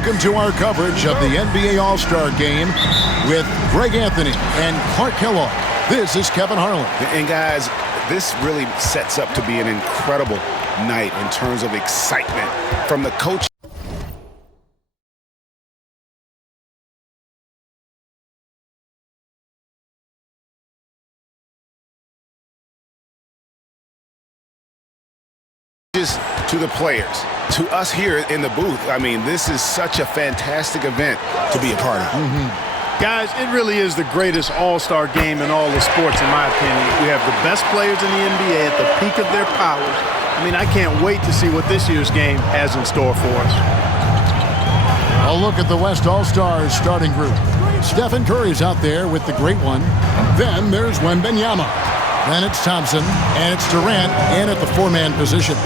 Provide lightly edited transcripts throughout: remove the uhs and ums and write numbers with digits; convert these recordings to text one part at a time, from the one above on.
Welcome to our coverage of the NBA All-Star Game with Greg Anthony and Clark Kellogg. This is Kevin Harlan. And guys, this really sets up to be an incredible night in terms of excitement from the coach. To the players, to us here in the booth. I mean, this is such a fantastic event to be a part of. Guys, it really is the greatest all-star game in all the sports, in my opinion. We have the best players in the NBA at the peak of their powers. I mean, I can't wait to see what this year's game has in store for us. A look at the West All-Stars starting group. Stephen Curry's out there with the great one. Then there's Wembanyama. Then it's Thompson, and it's Durant, and at the four-man position.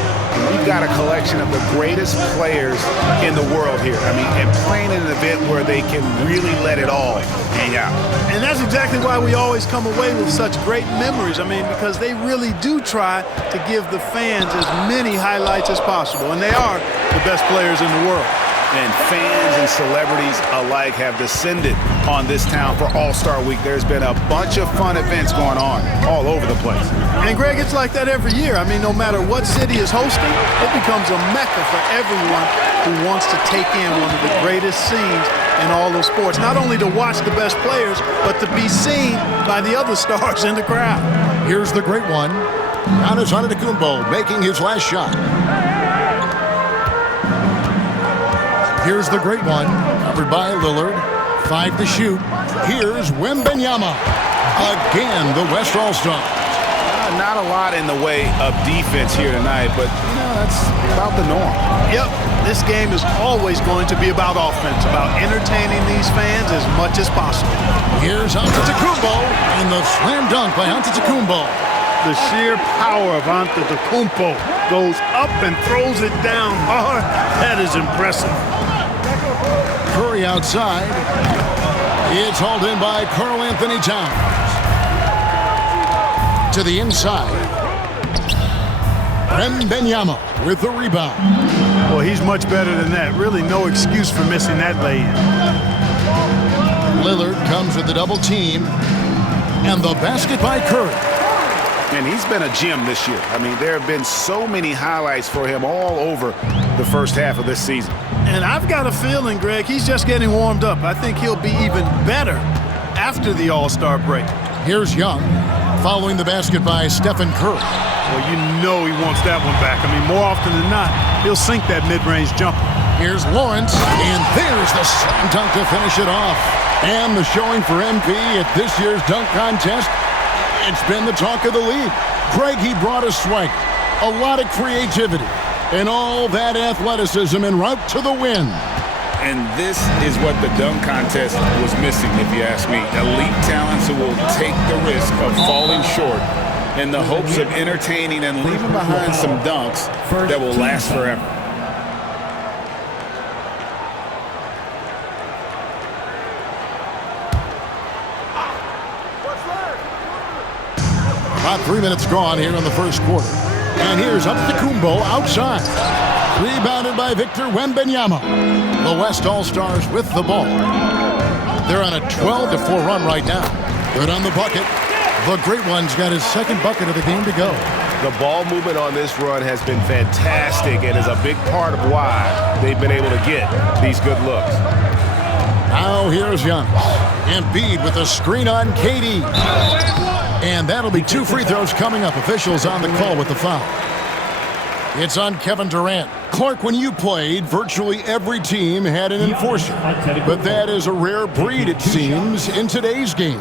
We've got a collection of the greatest players in the world here. I mean, and playing in an event where they can really let it all hang out. And that's exactly why we always come away with such great memories. I mean, because they really do try to give the fans as many highlights as possible. And they are the best players in the world. And fans and celebrities alike have descended on this town for All-Star Week. There's been a bunch of fun events going on all over the place. And, Greg, it's like that every year. I mean, no matter what city is hosting, it becomes a mecca for everyone who wants to take in one of the greatest scenes in all of sports. Not only to watch the best players, but to be seen by the other stars in the crowd. Here's the great one. Giannis Antetokounmpo making his last shot. Here's the great one, covered by Lillard. 5 to shoot. Here's Wembanyama. Again, the West All-Stars. Not a lot in the way of defense here tonight, but, you know, that's about the norm. Yep, this game is always going to be about offense, about entertaining these fans as much as possible. Here's Antetokounmpo, and the slam dunk by Antetokounmpo. The sheer power of Antetokounmpo goes up and throws it down hard. That is impressive. Curry outside. It's hauled in by Karl Anthony Towns. To the inside. Wembanyama with the rebound. Well, he's much better than that. Really no excuse for missing that lay-in. Lillard comes with the double team. And the basket by Curry. And he's been a gem this year. I mean, there have been so many highlights for him all over the first half of this season. And I've got a feeling, Greg, he's just getting warmed up. I think he'll be even better after the All-Star break. Here's Young, following the basket by Stephen Curry. Well, you know he wants that one back. I mean, more often than not, he'll sink that mid-range jumper. Here's Lawrence, and there's the slam dunk to finish it off. And the showing for MP at this year's dunk contest. It's been the talk of the league. Greg, he brought a swagger, a lot of creativity, and all that athleticism en route to the win. And this is what the dunk contest was missing, if you ask me. Elite talents who will take the risk of falling short in the hopes of entertaining and leaving behind some dunks that will last forever. About 3 minutes gone here in the first quarter. And here's Antetokounmpo outside. Rebounded by Victor Wembanyama. The West All-Stars with the ball. They're on a 12-4 run right now. Good on the bucket. The great one's got his second bucket of the game to go. The ball movement on this run has been fantastic and is a big part of why they've been able to get these good looks. Now here's Giannis. Embiid with a screen on KD. And that'll be 2 free throws coming up. Officials on the call with the foul. It's on Kevin Durant. Clark, when you played, virtually every team had an enforcer. But that is a rare breed, it seems, in today's game.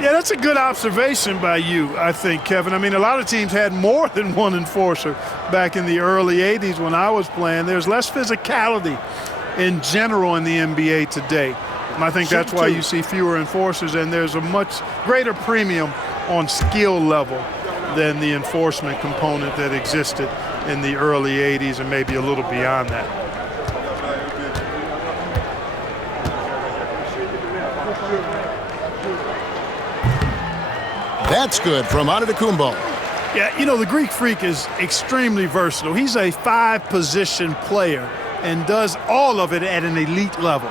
Yeah, that's a good observation by you, I think, Kevin. I mean, a lot of teams had more than one enforcer back in the early 80s when I was playing. There's less physicality in general in the NBA today. And I think that's why you see fewer enforcers, and there's a much greater premium on skill level than the enforcement component that existed in the early 80s and maybe a little beyond that. That's good from Antetokounmpo. Yeah, you know, the Greek Freak is extremely versatile. He's a 5-position player and does all of it at an elite level.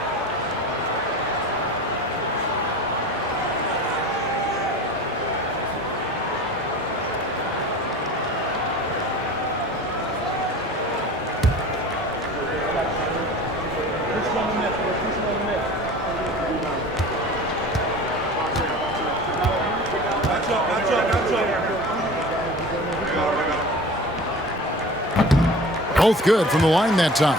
Both good from the line that time.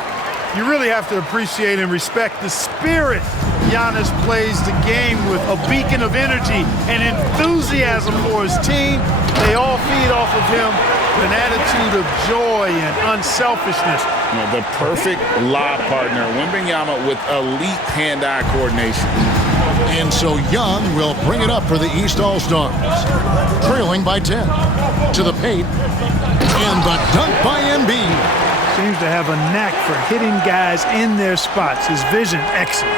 You really have to appreciate and respect the spirit Giannis plays the game with, a beacon of energy and enthusiasm for his team. They all feed off of him with an attitude of joy and unselfishness. The perfect lob partner, Wembanyama, with elite hand-eye coordination. And so Young will bring it up for the East All-Stars. Trailing by 10. To the paint. And the dunk by Embiid. Seems to have a knack for hitting guys in their spots. His vision, excellent.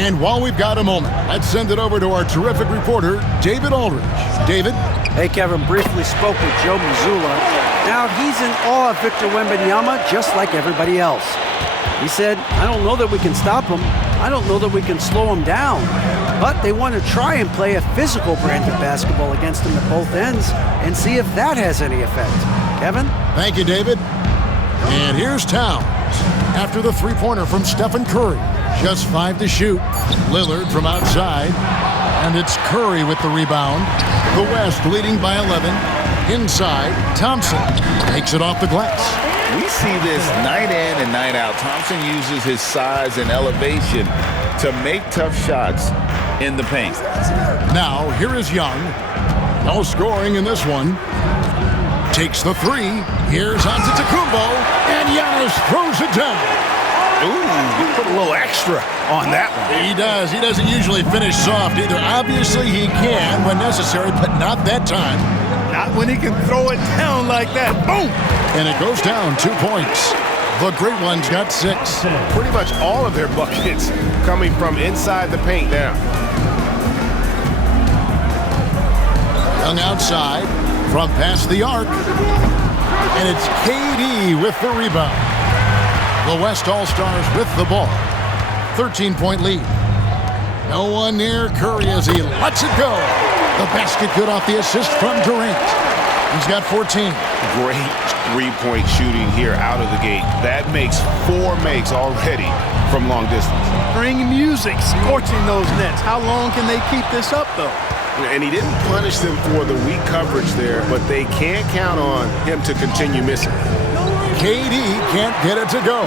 And while we've got a moment, let's send it over to our terrific reporter, David Aldridge. David? Hey, Kevin, briefly spoke with Joe Mazzulla. Now he's in awe of Victor Wembanyama just like everybody else. He said, I don't know that we can stop him. I don't know that we can slow him down. But they want to try and play a physical brand of basketball against him at both ends and see if that has any effect. Kevin? Thank you, David. And here's Towns. After the three-pointer from Stephen Curry. Just 5 to shoot. Lillard from outside. And it's Curry with the rebound. The West leading by 11. Inside, Thompson takes it off the glass. We see this night in and night out. Thompson uses his size and elevation to make tough shots in the paint. Now, here is Young. No scoring in this one. Takes the three. Here's Antetokounmpo. And Giannis throws it down. Ooh, put a little extra on that one. He does. He doesn't usually finish soft either. Obviously, he can when necessary, but not that time. Not when he can throw it down like that. Boom! And it goes down 2 points. The Great Ones got 6. Pretty much all of their buckets coming from inside the paint now. Young outside from past the arc. And it's KD with the rebound. The West All-Stars with the ball. 13-point lead. No one near Curry as he lets it go. The basket good off the assist from Durant. He's got 14. Great three-point shooting here out of the gate. That makes 4 makes already from long distance. Bring music, scorching those nets. How long can they keep this up, though? And he didn't punish them for the weak coverage there, but they can't count on him to continue missing. KD can't get it to go.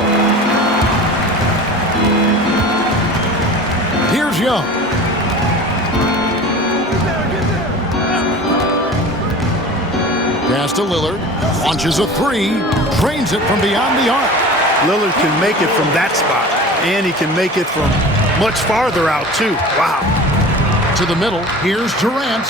Here's Young. Pass to Lillard. Launches a three. Drains it from beyond the arc. Lillard can make it from that spot, and he can make it from much farther out, too. Wow. To the middle. Here's Durant.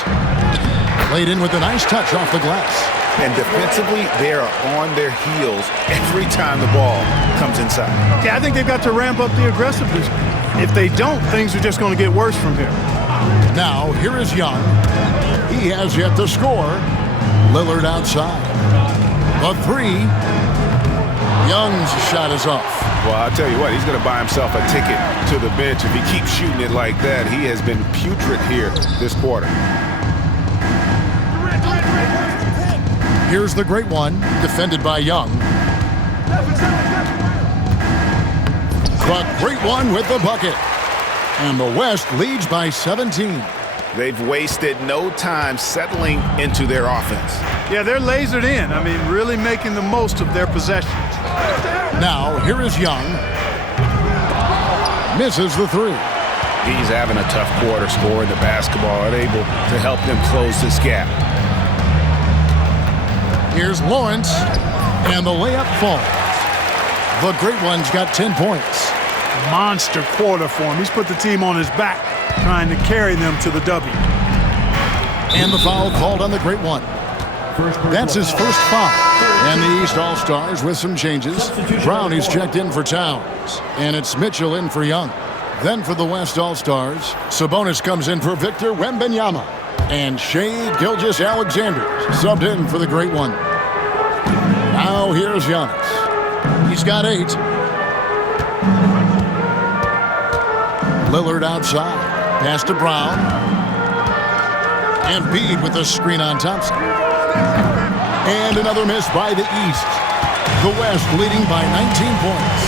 Played in with a nice touch off the glass. And defensively, they are on their heels every time the ball comes inside. Yeah, I think they've got to ramp up the aggressiveness. If they don't, things are just going to get worse from here. Now, here is Young. He has yet to score. Lillard outside. The three. Young's shot is off. Well, I'll tell you what, he's going to buy himself a ticket to the bench if he keeps shooting it like that. He has been putrid here this quarter. Here's the Great One, defended by Young. The Great One with the bucket. And the West leads by 17. They've wasted no time settling into their offense. Yeah, they're lasered in. I mean, really making the most of their possessions. Now, here is Young. Misses the three. He's having a tough quarter, scoring the basketball, unable to help them close this gap. Here's Lawrence, and the layup falls. The Great One's got 10 points. Monster quarter for him. He's put the team on his back, trying to carry them to the W. And the foul called on the Great One. That's his first foul. And the East All-Stars with some changes. Brown is checked in for Towns. And it's Mitchell in for Young. Then for the West All-Stars, Sabonis comes in for Victor Wembanyama. And Shai Gilgeous-Alexander subbed in for the Great One. Now here's Giannis. He's got 8. Lillard outside. Pass to Brown. Embiid with the screen on Thompson. And another miss by the East. The West leading by 19 points.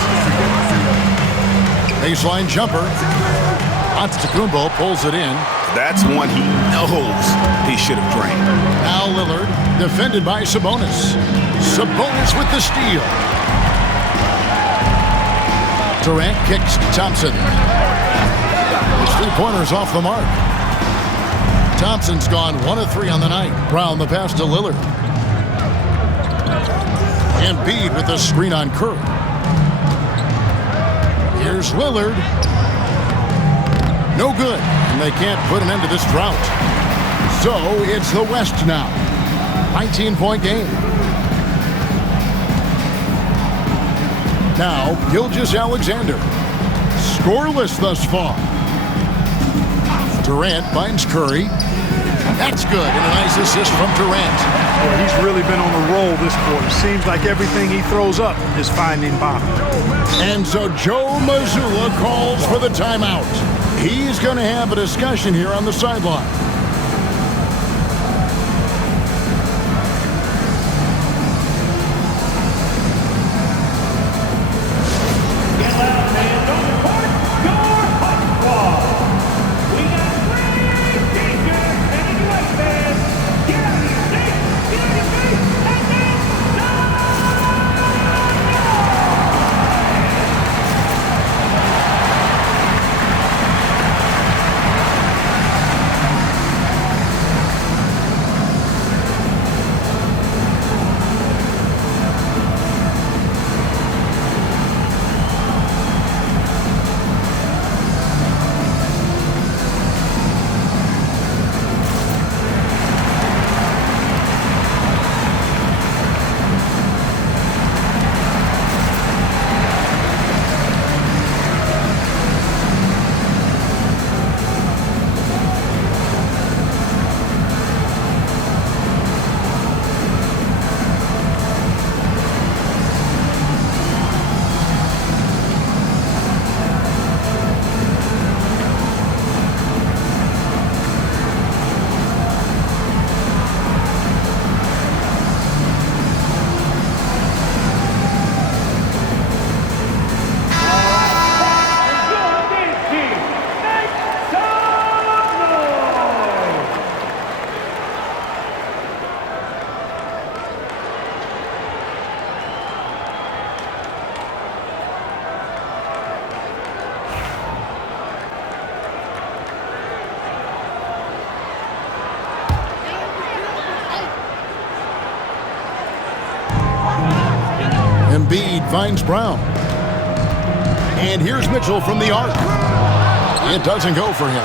Baseline jumper. Antetokounmpo pulls it in. That's one he knows he should have drained. Now Lillard, defended by Sabonis. Sabonis with the steal. Durant kicks to Thompson. His 3-pointer's off the mark. Thompson's gone 1 of 3 on the night. Brown the pass to Lillard. Embiid with the screen on Curry. Here's Lillard. No good, and they can't put an end to this drought. So it's the West now. 19-point game. Now, Gilgeous-Alexander. Scoreless thus far. Durant finds Curry. That's good, and a nice assist from Durant. Well, he's really been on a roll this quarter. Seems like everything he throws up is finding bottom. And so Joe Mazzulla calls for the timeout. He's going to have a discussion here on the sideline. Embiid finds Brown. And here's Mitchell from the arc. It doesn't go for him.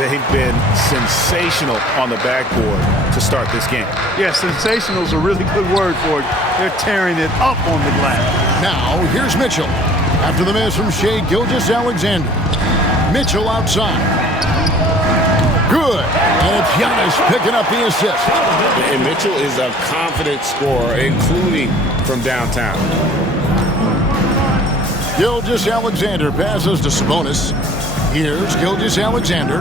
They've been sensational on the backboard to start this game. Yeah, sensational is a really good word for it. They're tearing it up on the glass. Now, here's Mitchell. After the miss from Shai Gilgeous-Alexander. Mitchell outside. Good. And it's Giannis picking up the assist. And Mitchell is a confident scorer, including from downtown. Gilgeous-Alexander passes to Sabonis. Here's Gilgeous-Alexander.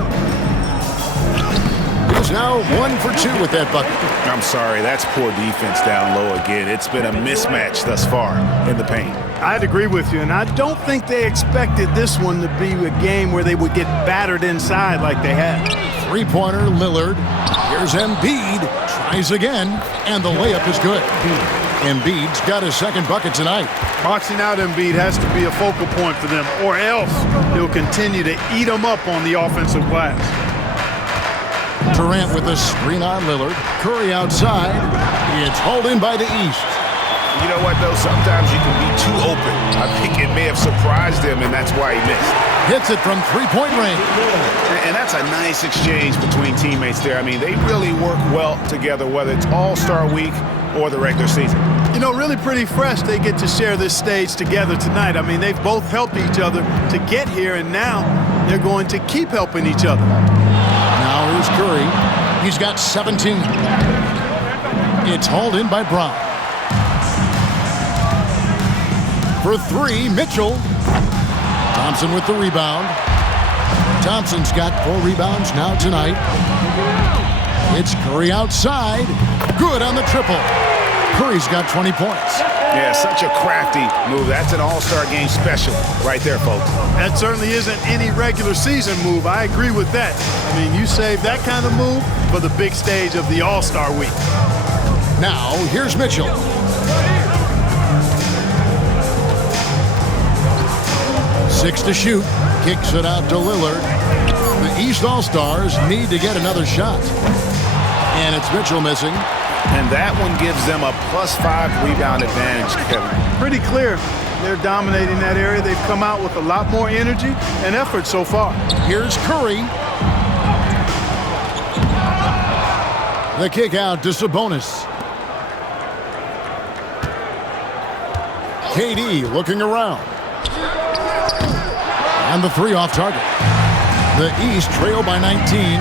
He's now 1 for 2 with that bucket. I'm sorry, that's poor defense down low again. It's been a mismatch thus far in the paint. I'd agree with you, and I don't think they expected this one to be a game where they would get battered inside like they had. 3-pointer, Lillard. Here's Embiid. Tries again, and the layup is good. Embiid's got his second bucket tonight. Boxing out Embiid has to be a focal point for them, or else he'll continue to eat them up on the offensive glass. Durant with a screen on Lillard. Curry outside. It's hauled in by the East. You know what, though? Sometimes you can be too open. I think it may have surprised him, and that's why he missed. Hits it from 3-point range. And that's a nice exchange between teammates there. I mean, they really work well together, whether it's All-Star Week or the regular season. You know, really pretty fresh they get to share this stage together tonight. I mean, they've both helped each other to get here, and now they're going to keep helping each other. Now here's Curry. He's got 17. It's hauled in by Brown. for three, Mitchell. Thompson with the rebound. Thompson's got 4 rebounds now tonight. It's Curry outside. Good on the triple. Curry's got 20 points. Yeah, such a crafty move. That's an all-star game special right there, folks. That certainly isn't any regular season move. I agree with that. I mean, you save that kind of move for the big stage of the All-Star week. Now, here's Mitchell. Six to shoot. Kicks it out to Lillard. The East All-Stars need to get another shot. And it's Mitchell missing. And that one gives them a +5 rebound advantage, Kevin. Pretty clear. They're dominating that area. They've come out with a lot more energy and effort so far. Here's Curry. The kick out to Sabonis. KD looking around. And the 3 off target. The East trail by 19.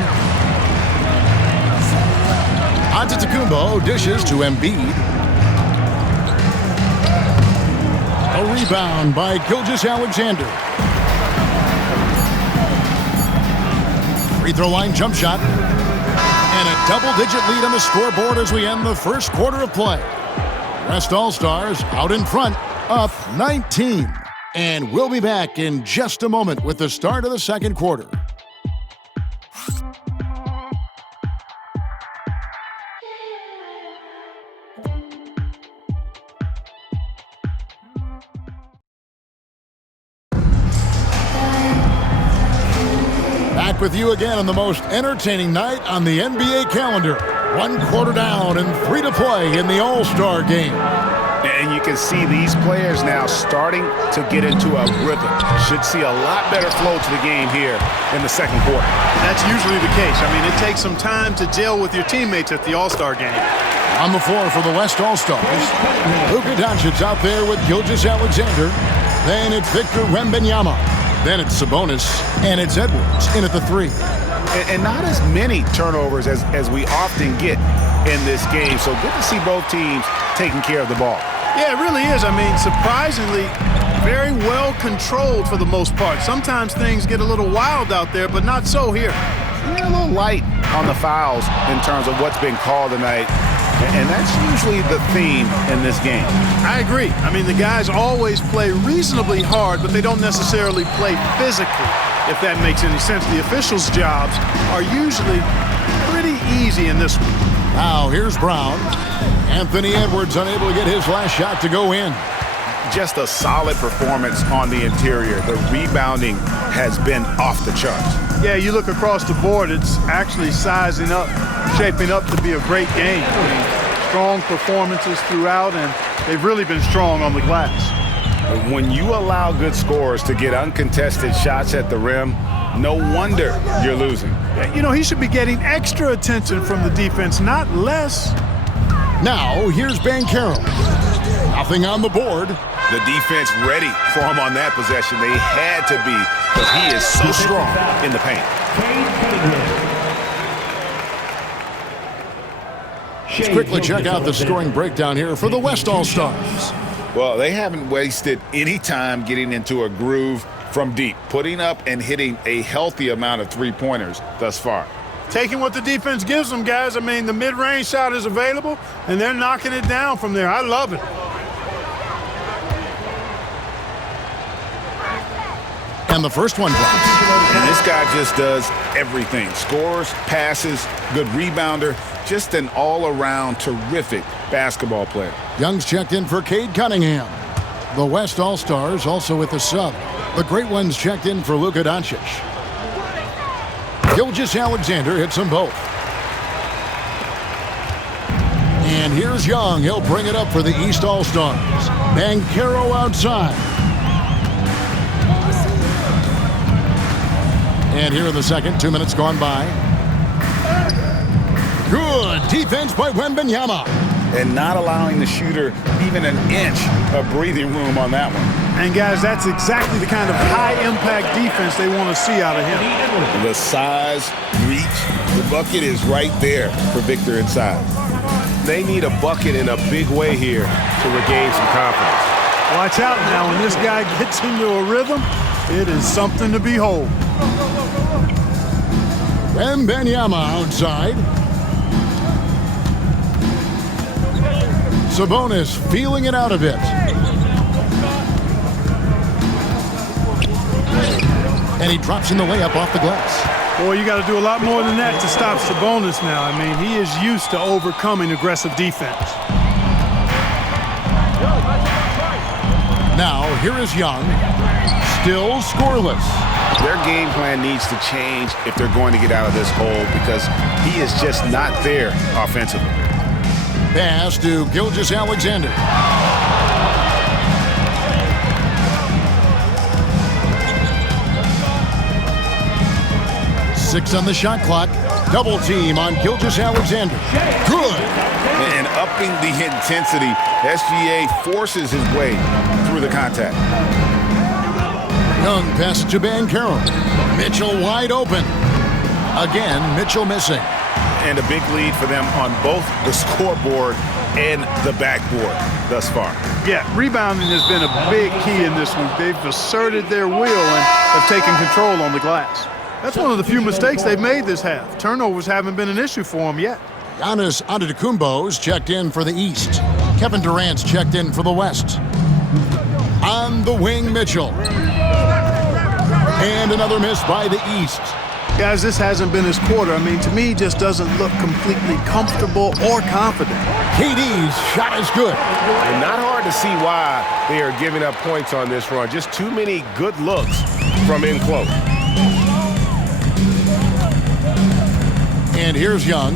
Antetokounmpo dishes to Embiid. A rebound by Gilgeous-Alexander. Free throw line jump shot. And a double-digit lead on the scoreboard as we end the first quarter of play. West All-Stars out in front, up 19. And we'll be back in just a moment with the start of the second quarter. Back with you again on the most entertaining night on the NBA calendar. 1 quarter down and 3 to play in the All-Star game. And you can see these players now starting to get into a rhythm. Should see a lot better flow to the game here in the second quarter. That's usually the case. I mean, it takes some time to gel with your teammates at the All-Star game. On the floor for the West All-Stars, Luka Doncic out there with Gilgeous-Alexander. Then it's Victor Wembanyama. Then it's Sabonis. And it's Edwards in at the 3. And not as many turnovers as we often get in this game. So good to see both teams taking care of the ball. Yeah, it really is. I mean, surprisingly, very well controlled for the most part. Sometimes things get a little wild out there, but not so here. Yeah, a little light on the fouls in terms of what's been called tonight. And that's usually the theme in this game. I agree. I mean, the guys always play reasonably hard, but they don't necessarily play physically, if that makes any sense. The officials' jobs are usually pretty easy in this one. Now here's Brown. Anthony Edwards unable to get his last shot to go in. Just a solid performance on the interior. The rebounding has been off the charts. Yeah, you look across the board, it's actually sizing up, shaping up to be a great game. I mean, strong performances throughout, and they've really been strong on the glass. When you allow good scorers to get uncontested shots at the rim, no wonder you're losing. You know, he should be getting extra attention from the defense, not less. Now, here's Banchero. Nothing on the board. The defense ready for him on that possession. They had to be, because he is so strong in the paint. Let's quickly check out the scoring breakdown here for the West All-Stars. Well, they haven't wasted any time getting into a groove from deep, putting up and hitting a healthy amount of three-pointers thus far. Taking what the defense gives them, guys. I mean, the mid-range shot is available, and they're knocking it down from there. I love it. And the first one drops. And this guy just does everything. Scores, passes, good rebounder, just an all-around terrific basketball player. Young's checked in for Cade Cunningham. The West All-Stars also with the sub. The Great Ones checked in for Luka Doncic. Gilgeous-Alexander hits them both. And here's Young. He'll bring it up for the East All-Stars. Banchero outside. And here in the second, 2 minutes gone by. Good defense by Wembanyama. And not allowing the shooter even an inch of breathing room on that one. And, guys, that's exactly the kind of high-impact defense they want to see out of him. The size, reach, the bucket is right there for Victor inside. They need a bucket in a big way here to regain some confidence. Watch out now. When this guy gets into a rhythm, it is something to behold. Wembanyama outside. Sabonis feeling it out a bit. And he drops in the layup off the glass. Boy, you got to do a lot more than that to stop Sabonis now. I mean, he is used to overcoming aggressive defense. Now, here is Young. Still scoreless. Their game plan needs to change if they're going to get out of this hole because he is just not there offensively. Pass to Gilgeous-Alexander. Six on the shot clock. Double team on Gilgeous-Alexander. Good. And upping the intensity, SGA forces his way through the contact. Young passes to Banchero. Mitchell wide open. Again, Mitchell missing. And a big lead for them on both the scoreboard and the backboard thus far. Yeah, rebounding has been a big key in this one. They've asserted their will and have taken control on the glass. That's one of the few mistakes they've made this half. Turnovers haven't been an issue for them yet. Giannis Antetokounmpo's checked in for the East. Kevin Durant's checked in for the West. On the wing, Mitchell. And another miss by the East. Guys, this hasn't been his quarter. I mean, to me, he just doesn't look completely comfortable or confident. KD's shot is good. And not hard to see why they are giving up points on this run. Just too many good looks from in close. And here's Young.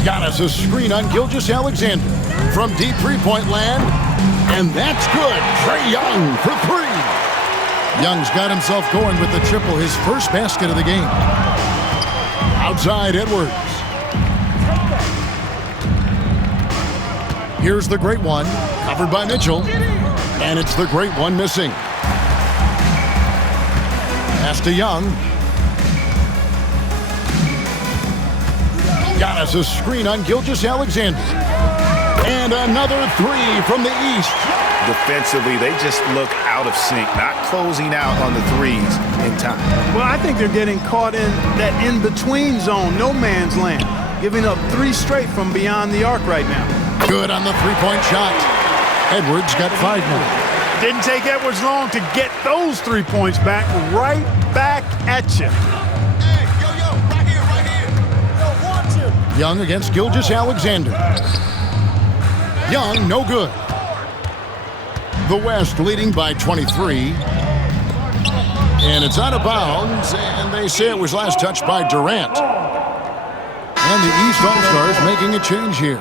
Giannis a screen on Gilgeous-Alexander from deep three-point land. And that's good. Trae Young for three. Young's got himself going with the triple, his first basket of the game. Outside Edwards. Here's the great one, covered by Mitchell. And it's the great one missing. Pass to Young. Giannis a screen on Gilgeous-Alexander. And another three from the East. Defensively, they just look out of sync, not closing out on the threes in time. Well, I think they're getting caught in that in-between zone, no man's land, giving up three straight from beyond the arc right now. Good on the three-point shot. Edwards got five now. Didn't take Edwards long to get those 3 points back, right back at you. Young against Gilgeous-Alexander. Young, no good. The West leading by 23. And it's out of bounds, and they say it was last touched by Durant. And the East All-Stars making a change here.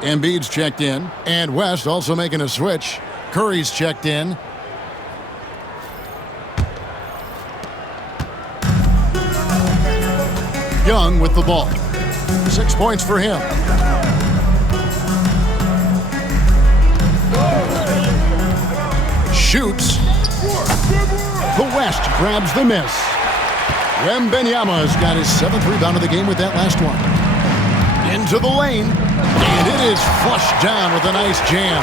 Embiid's checked in, and West also making a switch. Curry's checked in. Young with the ball. 6 points for him. Shoots. The West grabs the miss. Wembanyama's got his 7th rebound of the game with that last one. Into the lane. And it is flushed down with a nice jam.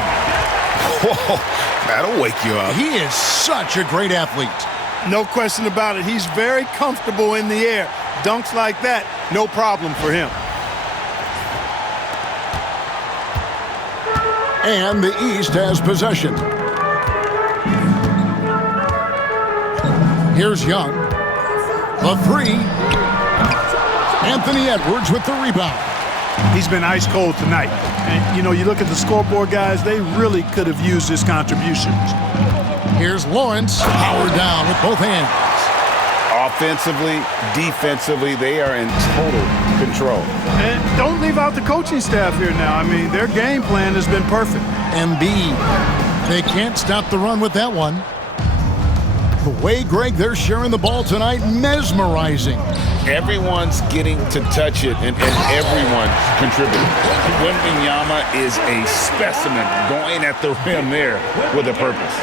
Whoa, that'll wake you up. He is such a great athlete. No question about it. He's very comfortable in the air. Dunks like that, no problem for him. And the East has possession. Here's Young. The three. Anthony Edwards with the rebound. He's been ice cold tonight. And, you know, you look at the scoreboard, guys, they really could have used his contributions. Here's Lawrence. Powered down with both hands. Offensively, defensively, they are in total control. And don't leave out the coaching staff here now. I mean, their game plan has been perfect. Embiid. They can't stop the run with that one. The way, Greg, they're sharing the ball tonight, mesmerizing. Everyone's getting to touch it, and everyone contributing. Wembanyama is a specimen going at the rim there with a purpose.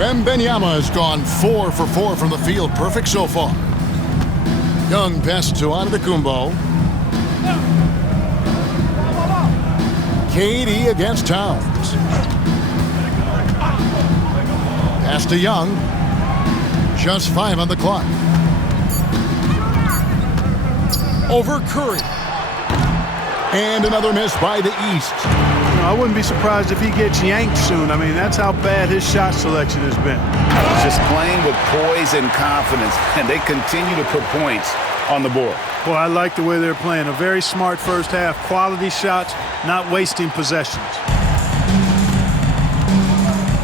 Wembanyama has gone 4 for 4 from the field. Perfect so far. Young passes to Antetokounmpo. KD against Towns. Pass to Young. Just 5 on the clock. Over Curry. And another miss by the East. I wouldn't be surprised if he gets yanked soon. I mean, that's how bad his shot selection has been. Just playing with poise and confidence, and they continue to put points on the board. Well, I like the way they're playing. A very smart first half. Quality shots, not wasting possessions.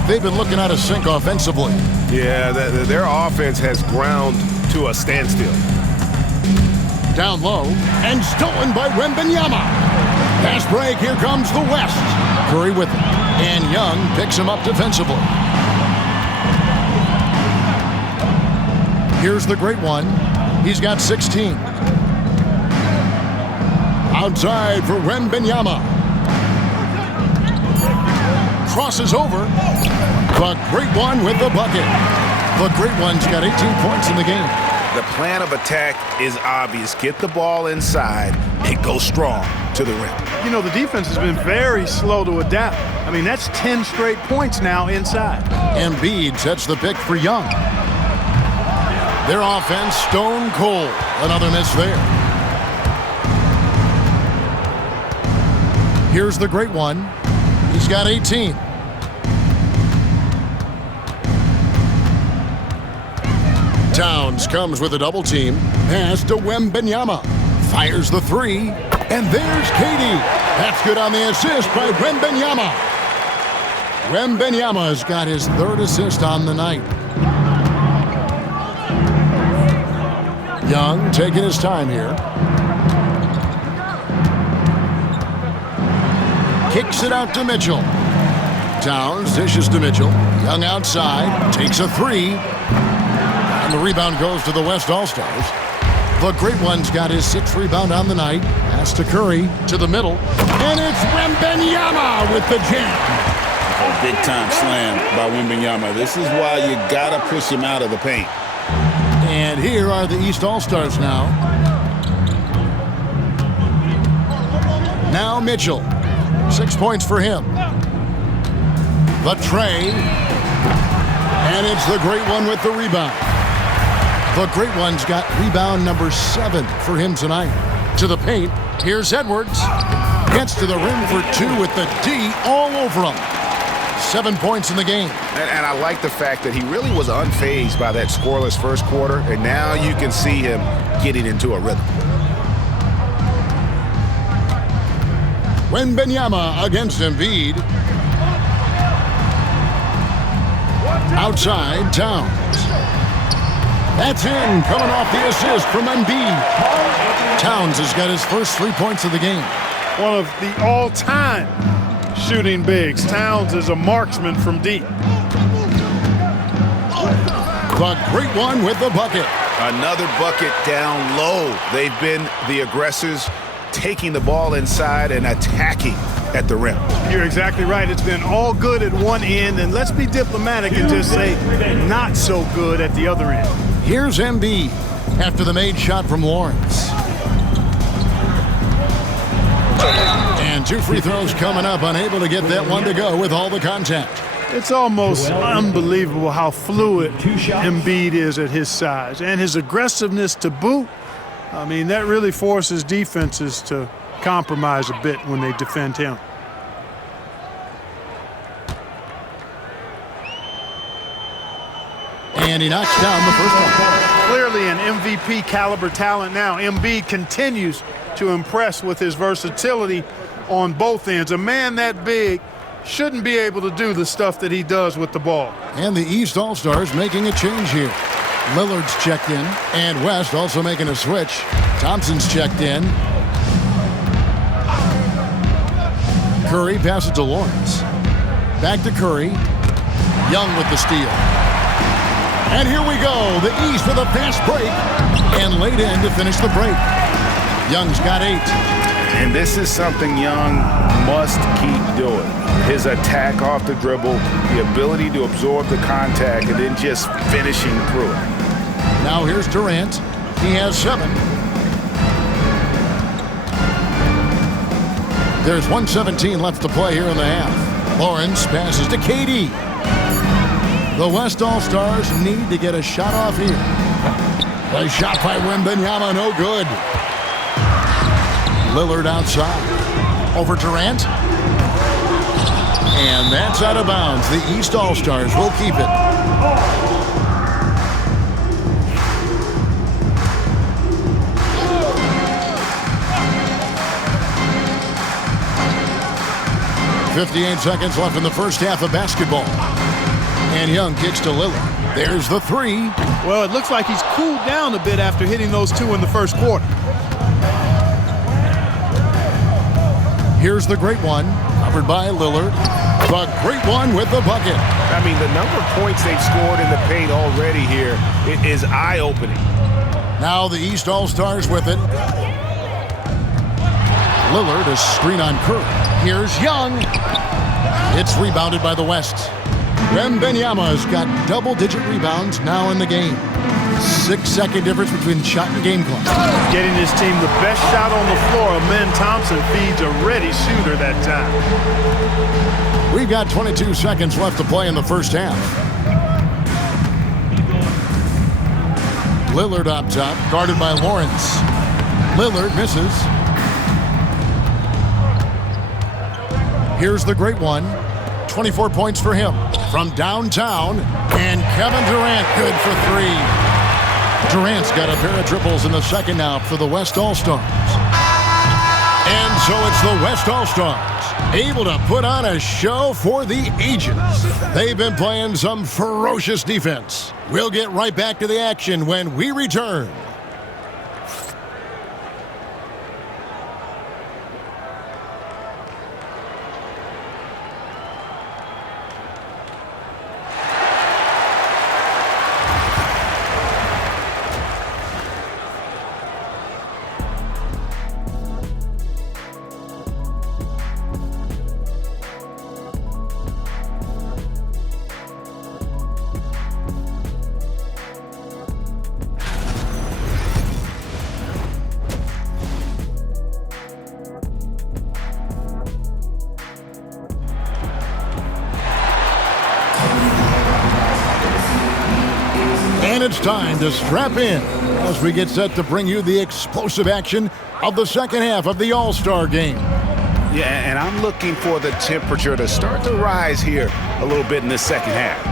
They've been looking out of sync offensively. Yeah, their offense has ground to a standstill. Down low and stolen by Wembanyama. Pass break, here comes the West. Curry with it, and Young picks him up defensively. Here's the great one. He's got 16. Outside for Wembanyama. Crosses over. The great one with the bucket. The great one's got 18 points in the game. The plan of attack is obvious. Get the ball inside and go strong to the rim. You know, the defense has been very slow to adapt. I mean, that's 10 straight points now inside. Embiid sets the pick for Young. Their offense stone cold. Another miss there. Here's the great one. He's got 18. Towns comes with a double team. Pass to Wembanyama. Fires the three. And there's KD. That's good on the assist by Wembanyama. Wembanyama's got his 3rd assist on the night. Young taking his time here. Kicks it out to Mitchell. Towns dishes to Mitchell. Young outside. Takes a three. And the rebound goes to the West All-Stars. The great one's got his 6th rebound on the night. Pass to Curry to the middle. And it's Wembanyama with the jam. A big-time slam by Wembanyama. This is why you got to push him out of the paint. And here are the East All-Stars now. Now Mitchell. 6 points for him. The tray. And it's the great one with the rebound. The great one's got rebound number 7 for him tonight. To the paint. Here's Edwards. Gets to the rim for 2 with the D all over him. 7 points in the game. And I like the fact that he really was unfazed by that scoreless first quarter, and now you can see him getting into a rhythm. Wembanyama against Embiid. Outside, Towns. That's in, coming off the assist from Embiid. Towns has got his first 3 points of the game. One of the all-time shooting bigs. Towns is a marksman from deep. The great one with the bucket. Another bucket down low. They've been the aggressors, taking the ball inside and attacking at the rim. You're exactly right. It's been all good at one end, and let's be diplomatic and just say not so good at the other end. Here's Embiid after the made shot from Lawrence. And 2 free throws coming up, unable to get that one to go with all the contact. It's almost unbelievable how fluid Embiid is at his size, and his aggressiveness to boot. I mean, that really forces defenses to compromise a bit when they defend him. And he knocks down the first one. Clearly an MVP caliber talent now. Embiid continues to impress with his versatility on both ends. A man that big shouldn't be able to do the stuff that he does with the ball. And the East All-Stars making a change here. Lillard's checked in, and West also making a switch. Thompson's checked in. Curry passes to Lawrence. Back to Curry. Young with the steal. And here we go. The East with a fast break. And laid in to finish the break. Young's got 8. And this is something Young must keep doing. His attack off the dribble, the ability to absorb the contact, and then just finishing through it. Now here's Durant. He has 7. There's 1:17 left to play here in the half. Lawrence passes to KD. The West All-Stars need to get a shot off here. A shot by Wembanyama, no good. Lillard outside. Over Durant. And that's out of bounds. The East All-Stars will keep it. .58 seconds left in the first half of basketball. And Young kicks to Lillard. There's the 3. Well, it looks like he's cooled down a bit after hitting those 2 in the first quarter. Here's the great one, covered by Lillard. The great one with the bucket. I mean, the number of points they've scored in the paint already here is eye-opening. Now the East All-Stars with it. Lillard, a screen on Curry. Here's Young. It's rebounded by the West. Wembanyama's got double-digit rebounds now in the game. 6-second difference between shot and game clock. Getting his team the best shot on the floor. Amen Thompson feeds a ready shooter that time. We've got 22 seconds left to play in the first half. Lillard up top, guarded by Lawrence. Lillard misses. Here's the great one. 24 points for him from downtown. And Kevin Durant good for 3. Durant's got a pair of triples in the second half for the West All-Stars. And so it's the West All-Stars, able to put on a show for the ages. They've been playing some ferocious defense. We'll get right back to the action when we return. And it's time to strap in as we get set to bring you the explosive action of the second half of the All-Star game. Yeah, and I'm looking for the temperature to start to rise here a little bit in the second half.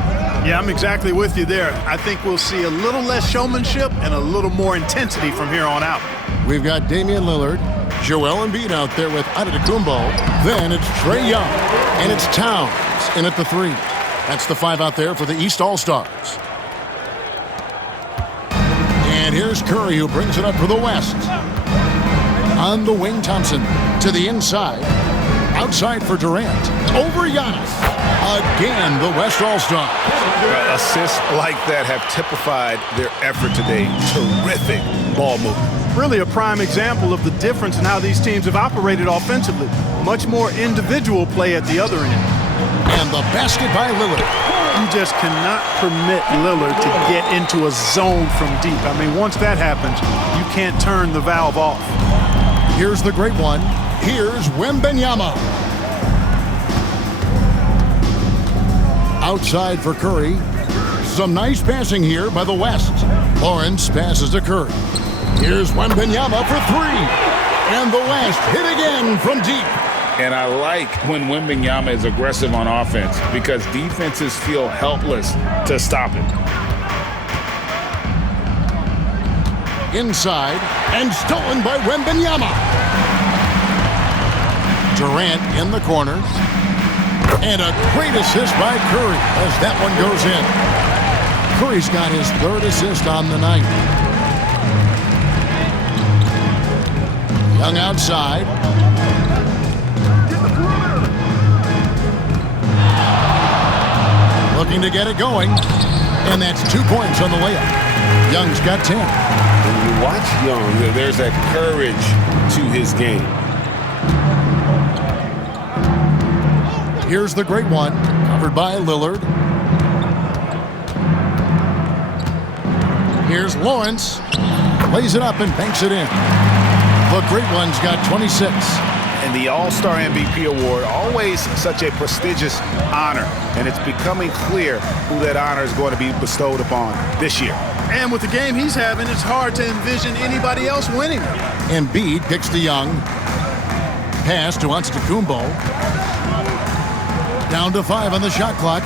Yeah, I'm exactly with you there. I think we'll see a little less showmanship and a little more intensity from here on out. We've got Damian Lillard, Joel Embiid out there with Antetokounmpo. Then it's Trae Young, and it's Towns in at the 3. That's the 5 out there for the East All-Stars. And here's Curry, who brings it up for the West. On the wing, Thompson to the inside. Outside for Durant. Over Giannis. Again, the West All-Stars. Assists like that have typified their effort today. Terrific ball movement. Really a prime example of the difference in how these teams have operated offensively. Much more individual play at the other end. And the basket by Lillard. You just cannot permit Lillard to get into a zone from deep. I mean, once that happens, you can't turn the valve off. Here's the great one. Here's Wembanyama. Outside for Curry. Some nice passing here by the West. Lawrence passes to Curry. Here's Wembanyama for 3. And the West hit again from deep. And I like when Wembanyama is aggressive on offense because defenses feel helpless to stop him. Inside and stolen by Wembanyama. Durant in the corner. And a great assist by Curry as that one goes in. Curry's got his 3rd assist on the night. Young outside. Looking to get it going. And that's 2 points on the layup. Young's got 10. When you watch Young, There's a courage to his game. Here's the great one, covered by Lillard. Here's Lawrence. Lays it up and banks it in. The great one's got 26. And the All-Star MVP award, always such a prestigious honor. And it's becoming clear who that honor is going to be bestowed upon this year. And with the game he's having, it's hard to envision anybody else winning. Embiid kicks to Young. Pass to Antetokounmpo. Down to 5 on the shot clock.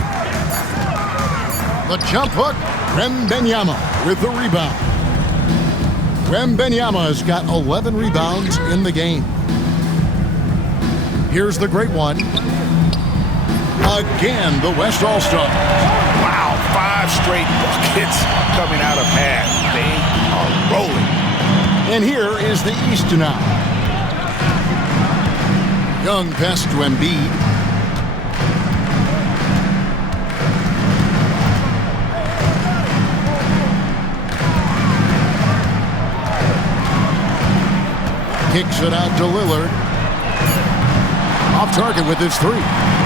The jump hook. Wembanyama with the rebound. Wembanyama's got 11 rebounds in the game. Here's the great one. Again, the West All-Stars. Wow, 5 straight buckets coming out of half. They are rolling. And here is the East now. Young pass to Embiid. Kicks it out to Lillard. Off target with his 3.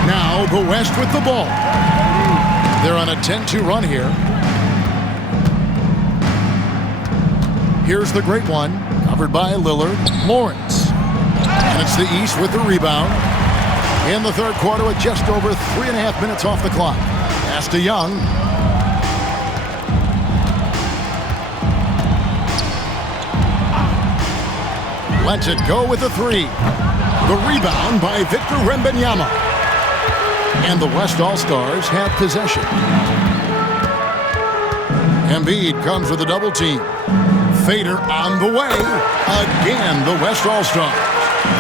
Now the West with the ball. They're on a 10-2 run here. Here's the great one. Covered by Lillard. Lawrence. And it's the East with the rebound. In the third quarter with just over 3.5 minutes off the clock. Pass to Young. Lets it go with the 3. The rebound by Victor Wembanyama. And the West All-Stars have possession. Embiid comes with a double team. Fader on the way. Again, the West All-Stars.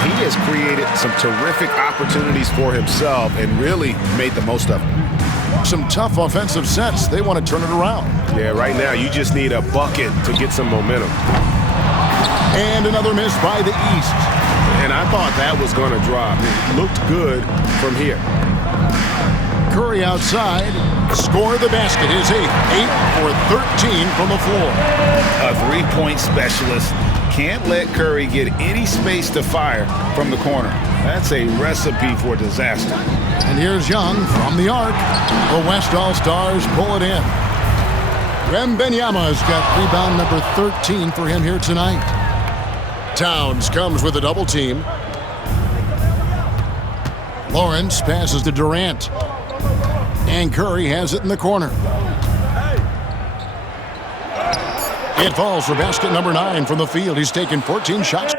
He has created some terrific opportunities for himself and really made the most of them. Some tough offensive sets. They want to turn it around. Yeah, right now you just need a bucket to get some momentum. And another miss by the East. And I thought that was going to drop. It looked good from here. Curry outside. Score the basket. His 8 for 13 from the floor. A three-point specialist. Can't let Curry get any space to fire from the corner. That's a recipe for disaster. And here's Young from the arc. The West All-Stars pull it in. Wembanyama's got rebound number 13 for him here tonight. Towns comes with a double team. Lawrence passes to Durant. And Curry has it in the corner. It falls for basket number 9 from the field. He's taken 14 shots.